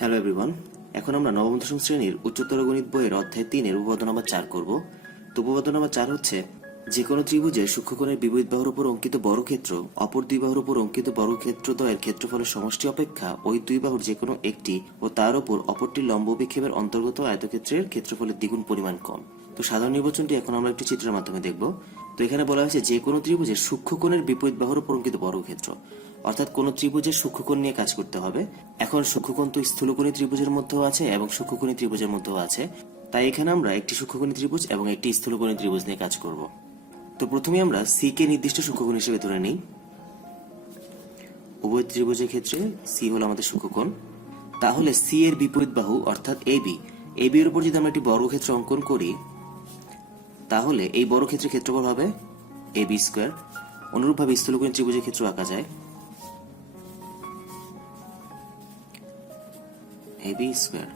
Hello everyone, এখন আমরা নবম দশম শ্রেণীর উচ্চতর গণিত বইয়ের অধ্যায় 3-এর উপপাদ্য নম্বর 4 করব। তো উপপাদ্য নম্বর 4 হচ্ছে, যে কোনো ত্রিভুজের সূক্ষ্মকোণের বিপরীত বাহুর উপর অঙ্কিত বর্গক্ষেত্র অপর দুই বাহুর উপর অঙ্কিত বর্গক্ষেত্রদ্বয়ের ক্ষেত্রফলের সমষ্টি অপেক্ষা ওই দুই বাহুর যে কোনো একটি ও তার উপর অপরটির লম্ব বিক্ষেপের অন্তর্গত আয়তক্ষেত্রের ক্ষেত্রফলের দ্বিগুণ পরিমাণ কম। তো সাধারণ নির্বাচনটি এখন আমরা একটি চিত্রের মাধ্যমে দেখব। তো এখানে বলা হয়েছে যে কোনো ত্রিভুজের সূক্ষ্মকোণের বিপরীত বাহুর উপর অঙ্কিত বর্গক্ষেত্র, অর্থাৎ কোন ত্রিভুজের সূক্ষ্মকোণ নিয়ে কাজ করতে হবে। এখন সূক্ষ্মকোণ তো স্থূলকোণী ত্রিভুজের মধ্যেও আছে এবং সূক্ষ্মকোণী ত্রিভুজের মধ্যেও আছে, তাই এখানে আমরা একটি সূক্ষ্মকোণী ত্রিভুজ এবং একটি স্থূলকোণী ত্রিভুজ নিয়ে কাজ করব। তো প্রথমে আমরা সি কে নির্দিষ্ট সূক্ষ্মকোণ হিসেবে ধরে নিই। উভয় ত্রিভুজের ক্ষেত্রে সি হলো আমাদের সূক্ষ্মকোণ। তাহলে সি এর বিপরীত বাহু অর্থাৎ এবি, এবি এর উপর যদি আমরা একটি বর্গক্ষেত্র অঙ্কন করি, তাহলে এই বর্গক্ষেত্রের ক্ষেত্রফল হবে এবি স্কয়ার। অনুরূপভাবে স্থূলকোণী ত্রিভুজের ক্ষেত্র আঁকা যায় এবি স্কয়ার।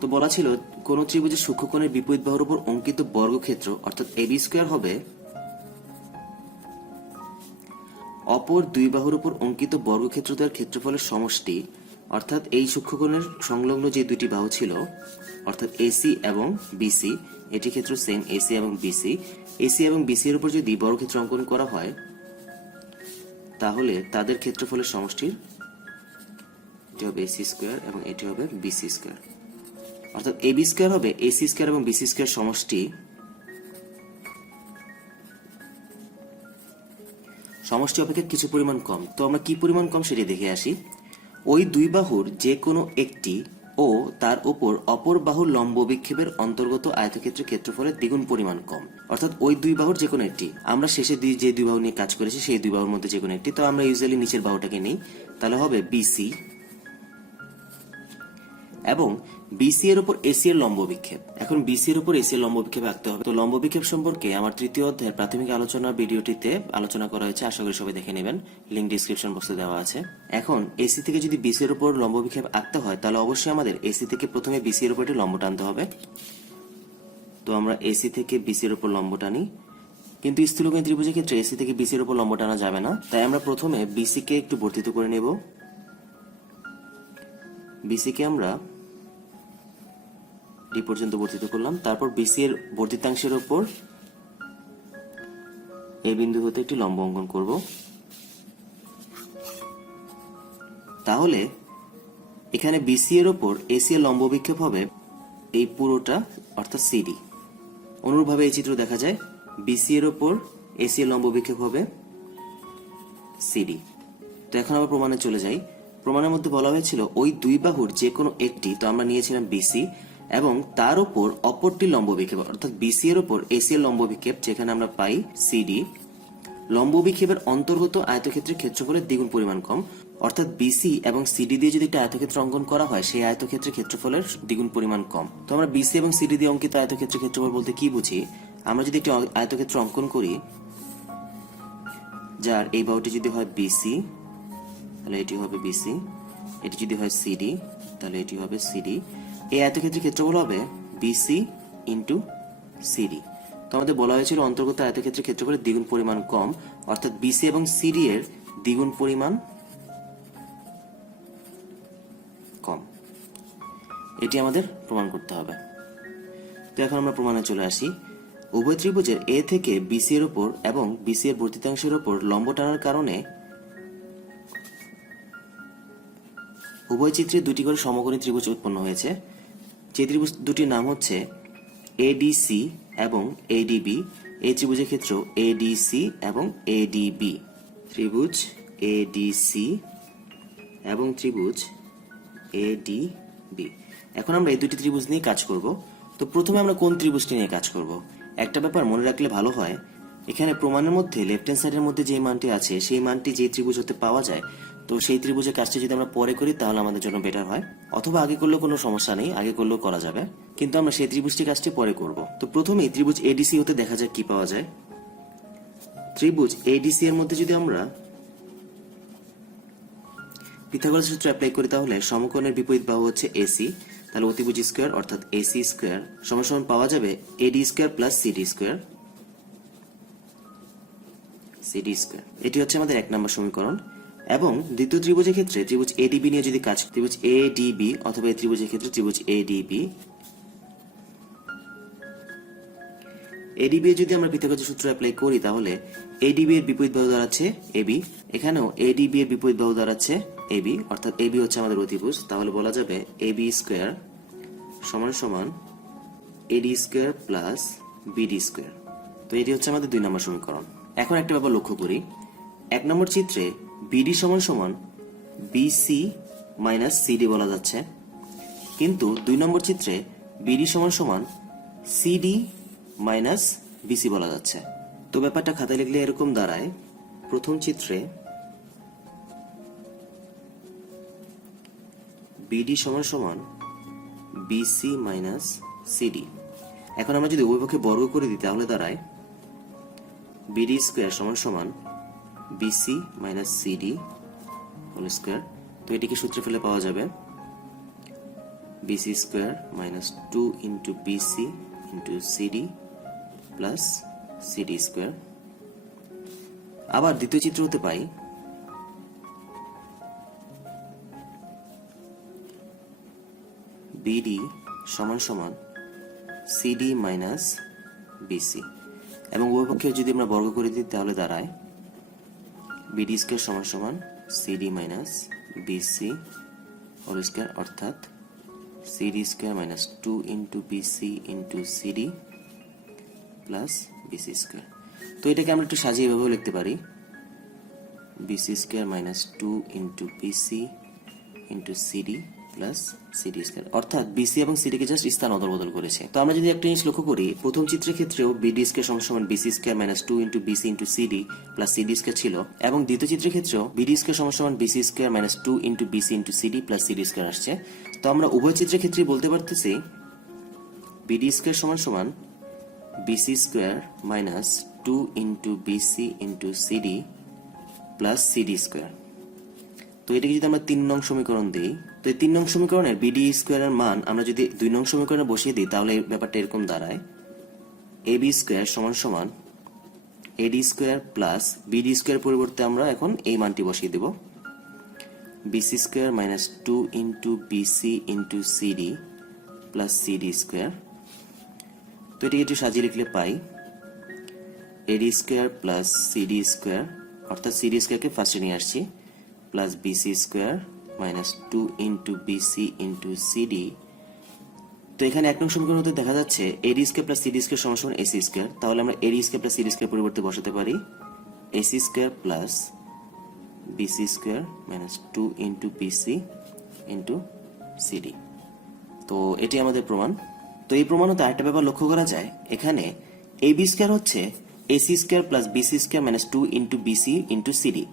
তো বলা ছিল কোন ত্রিভুজের সূক্ষ্মকোণের বিপরীত বাহুর উপর অঙ্কিত বর্গক্ষেত্র অর্থাৎ এবি স্কয়ার হবে অপর দুই বাহুর উপর অঙ্কিত বর্গক্ষেত্রদ্বয়ের ক্ষেত্রফলের সমষ্টি, অর্থাৎ এই সূক্ষ্মকোণের সংলগ্ন যে দুটি বাহু ছিল অর্থাৎ এসি এবং বিসি, এটি ক্ষেত্র সেম এসি এবং বিসি, এসি এবং বিসি এর উপর যদি বর্গক্ষেত্র অঙ্কন করা হয় তাহলে তাদের ক্ষেত্রফলের সমষ্টির এটি হবে এসি স্কয়ার এবং এটি হবে বিসি স্কয়ার। অর্থাৎ এবি স্কয়ার হবে এসি স্কয়ার এবং বিসি স্কয়ার সমষ্টি অপেক্ষা কিছু পরিমাণ কম। তো আমরা কি পরিমাণ কম সেটি দেখে আসি। ওই দুই বাহুর যে কোনো একটি ও তার উপর অপর বাহুর লম্ব বিক্ষেপের অন্তর্গত আয়তক্ষেত্রের ক্ষেত্রফলের দ্বিগুণ পরিমাণ কম। অর্থাৎ ওই দুই বাহুর যে কোনো একটি, আমরা শেষে যে দুই বাহু নিয়ে কাজ করেছি সেই দুই বাহুর মধ্যে যে কোনো একটি, তো আমরা ইউজুয়ালি নিচের বাহুটাকে নিই, তাহলে হবে বিসি এবং বিসি এর উপর এসি এর লম্ব বিক্ষেপ। এখন বিসি এর উপর এসি এর লম্ব বিক্ষেপ আঁকতে হবে। তো লম্ব বিক্ষেপ সম্পর্কে আমার তৃতীয় অধ্যায়ের প্রাথমিক আলোচনা ভিডিওটিতে আলোচনা করা হয়েছে, আশা করি সবাই দেখে নেবেন, লিংক ডিসক্রিপশন বক্সে দেওয়া আছে। এখন এসি থেকে যদি বিসি এর উপর লম্ব বিক্ষেপ আঁকতে হয় তাহলে অবশ্যই আমাদের এসি থেকে প্রথমে বিসি এর উপর একটি লম্ব টানতে হবে। তো আমরা এসি থেকে বিসি এর উপর লম্ব টানি, কিন্তু স্থূলকোণী ত্রিভুজের ক্ষেত্রে এসি থেকে বিসি এর উপর লম্ব টানা যাবে না, তাই আমরা প্রথমে বিসি কে একটু বর্ধিত করে নেব। বিসি কে আমরা ডি পর্যন্ত বর্ধিত করলাম, তারপর বিসি এর বর্ধিতাংশের উপর এই বিন্দু হতে একটি লম্ব অঙ্কন করব। তাহলে এখানে বিসি এর উপর এসি এর লম্ব বিক্ষেপ হবে এই পুরোটা অর্থাৎ সিডি। অনুরূপভাবে এই চিত্র দেখা যায় বিসি এর উপর এসি এর লম্ব বিক্ষেপ হবে সিডি। তো এখন আমরা প্রমাণে চলে যাই। প্রমাণের মধ্যে বলা হয়েছিল ওই দুই বাহুর যে কোনো একটি, তো আমরা নিয়েছিলাম বিসি, এবং তার উপর অপরটি লম্ব বিক্ষেপ অর্থাৎ বিসি এর উপর এসি এর লম্ব বিক্ষেপ, যেখানে আমরা পাই সিডি, লম্ব বিক্ষেপের অন্তর্গত আয়তক্ষেত্রের ক্ষেত্রফলের দ্বিগুণ পরিমাণ কম। অর্থাৎ বিসি এবং সিডি দিয়ে যদি একটা আয়তক্ষেত্র অঙ্কন করা হয় সেই আয়তক্ষেত্রের ক্ষেত্রফলের দ্বিগুণ পরিমাণ কম। তো আমরা বিসি এবং সিডি দিয়ে অঙ্কিত আয়তক্ষেত্রের ক্ষেত্রফল বলতে কি বুঝি? আমরা যদি একটি আয়তক্ষেত্র অঙ্কন করি যার এই বাহুটি যদি হয় বিসি তাহলে এটি হবে বিসি, এটি যদি হয় সিডি তাহলে এটি হবে সিডি, এই আয়তক্ষেত্রের ক্ষেত্রফল হবে বিসি ইন্টু সিডি। তো আমাদের বলা হয়েছিল অন্তর্গত আয়তক্ষেত্রের ক্ষেত্রফলের দ্বিগুণ পরিমাণ কম, অর্থাৎ বিসি এবং সিডি এর দ্বিগুণ পরিমাণ কম, এটি আমাদের প্রমাণ করতে হবে। তো এখন আমরা প্রমাণে চলে আসি। উভয় ত্রিভুজের এ থেকে বিসি এর উপর এবং বিসি এর বর্ধিতাংশের উপর লম্ব টানার কারণে উভয় চিত্রে দুটি করে সমকোণী ত্রিভুজ উৎপন্ন হয়েছে। যে ত্রিভুজ দুটির নাম হচ্ছে এডিসি এবং এডিবি। এই ত্রিভুজের ক্ষেত্র এডিসি এবং এডিবি, ত্রিভুজ এডিসি এবং ত্রিভুজ এডিবি। এখন আমরা এই দুটি ত্রিভুজ নিয়ে কাজ করব। তো প্রথমে আমরা কোন ত্রিভুজটি নিয়ে কাজ করব? একটা ব্যাপার মনে রাখলে ভালো হয়, এখানে প্রমাণের মধ্যে লেফট হ্যান্ড সাইডের মধ্যে যে মানটি আছে সেই মানটি যে ত্রিভুজ হতে পাওয়া যায়, তো সেই ত্রিভুজের কাজটি যদি আমরা পরে করি তাহলে আমাদের জন্য বেটার হয়, অথবা আগে করলেও কোনো সমস্যা নেই, আগে করলেও করা যাবে, কিন্তু আমরা সেই ত্রিভুজটি কাজটি পরে করব। তো প্রথমেই ত্রিভুজ এডিসি হতে দেখা যাক কি পাওয়া যায়। ত্রিভুজ এডিসি এর মধ্যে যদি আমরা পিথাগোরাস সূত্র অ্যাপ্লাই করি তাহলে সমকোণের বিপরীত বাহু হচ্ছে এসি, তাহলে অতিভুজ স্কয়ার অর্থাৎ এসি স্কয়ার সমান পাওয়া যাবে AD square plus CD square, CD square. এটি হচ্ছে আমাদের 1 নম্বর সমীকরণ। এবং দ্বিতীয় ত্রিভুজের ক্ষেত্রে ত্রিভুজ এডিবি নিয়ে যদি কাজ ত্রিভুজ এডিবি অথবা এই ত্রিভুজের ক্ষেত্রে ত্রিভুজ এডিবি এডিবি যদি আমরা পিথাগোরাসের সূত্র অ্যাপ্লাই করি তাহলে এডিবি এর বিপরীত বাহু দাঁড়াচ্ছে এবি, এখানেও এডিবি এর বিপরীত বাহু দাঁড়াচ্ছে এবি, অর্থাৎ এবি হচ্ছে আমাদের অতিভুজ। তাহলে বলা যাবে এবি স্কোয়ার সমান সমান AD square plus BD square. তো এটি হচ্ছে আমাদের 2 নম্বর সমীকরণ। এখন একটা ব্যাপার লক্ষ্য করি, 1 নম্বর চিত্রে বিডি সমান সমান বিসি মাইনাস সিডি বলা যাচ্ছে, কিন্তু 2 নম্বর চিত্রে বিডি সমান সমান সিডি মাইনাস বিসি বলা যাচ্ছে। তো ব্যাপারটা খাতায় লিখলে এরকম দাঁড়ায়, প্রথম চিত্রে বিডি সমান সমান বিসি মাইনাস সিডি। এখন আমরা যদি উভয় পক্ষে বর্গ করে দিই তাহলে দাঁড়ায় বিডি স্কোয়ার সমান সমান BC minus CD whole square. তো এটিকে সূত্রে ফেলে পাওয়া যাবে BC square minus 2 into BC into CD plus CD square. আবার দ্বিতীয় চিত্র হতে পাই বিডি সমান সমান সিডি মাইনাস বিসি, এবং উভয় পক্ষে যদি আমরা বর্গ করে দিই তাহলে দাঁড়ায় বিডি স্কোয়ার সমান সমান CD minus BC whole square, অর্থাৎ CD square minus 2 into BC into CD plus BC square. তো এটাকে আমরা একটু সাজিয়ে এভাবেও লিখতে পারি BC square minus 2 into BC into CD plus CD square, অর্থাৎ বিসি এবং সিডি কে জাস্ট স্থান অদল বদল করেছে। তো আমরা যদি একটা জিনিস লক্ষ্য করি, প্রথম চিত্রের ক্ষেত্রেও বিডি স্কোয়ার সমান সমান BC square minus 2 into BC into CD plus CD square ছিল, এবং দ্বিতীয় চিত্রের ক্ষেত্রেও বিডি স্কোয়ার সমান সমান BC square minus 2 into BC into CD plus CD square আসছে। তো আমরা উভয় চিত্রের ক্ষেত্রেই বলতে পারতেছি বিডি স্কোয়ার সমান সমান BC square minus 2 into BC into CD plus CD square. তো এটাকে যদি আমরা 3 নং সমীকরণ দিই, তো এই 3 নং সমীকরণের বিডি স্কোয়ারের মান আমরা যদি 2 নং সমীকরণে বসিয়ে দিই তাহলে ব্যাপারটা এরকম দাঁড়ায় এবি স্কোয়ার সমান সমান AD square plus BD square পরিবর্তে আমরা এখন এই মানটি বসিয়ে দেব BC square minus 2 into BC into CD plus CD square. তো এটিকে একটু সাজিয়ে লিখলে পাই AD square plus CD square, অর্থাৎ সিডি স্কোয়ারকে ফার্স্টে নিয়ে আসছি, plus BC square minus 2 into BC into CD. তো এখানে 1 নং সমীকরণ হতে দেখা যাচ্ছে AD square plus CD square সমান সমান এসি স্কোয়ার। তাহলে আমরা AD square plus CD square পরিবর্তে বসাতে পারি AC square plus BC square minus 2 into BC into CD. তো এটি আমাদের প্রমাণ। তো এই প্রমাণতে আরেকটা ব্যাপার লক্ষ্য করা যায়, এখানে এবি স্কোয়ার হচ্ছে AC square plus BC square minus 2 into BC into CD,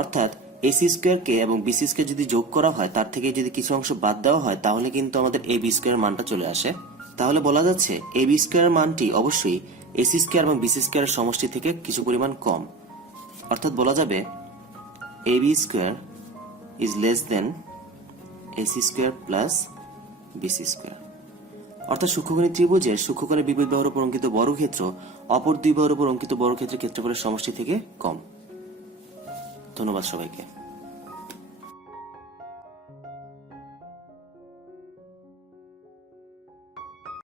অর্থাৎ এসি স্কোয়ারকে এবং বিসি স্কোয়ার যদি যোগ করা হয় তার থেকে যদি কিছু অংশ বাদ দেওয়া হয় তাহলে কিন্তু আমাদের এবি স্কোয়ার মানটা চলে আসে। তাহলে বলা যাচ্ছে এবি স্কোয়ার মানটি অবশ্যই এসি স্কোয়ার এবং বিসি স্কোয়ারের সমষ্টি থেকে কিছু পরিমাণ কম, অর্থাৎ বলা যাবে AB square is less then AC square plus BC square. অর্থাৎ সূক্ষ্মকোণী ত্রিভুজের সূক্ষ্মকোণের বিপরীত বাহুর উপর অঙ্কিত বর্গক্ষেত্র অপর 2 বাহুর উপর অঙ্কিত বর্গক্ষেত্রের ক্ষেত্রফলের সমষ্টি থেকে কম। ধন্যবাদ সবাইকে।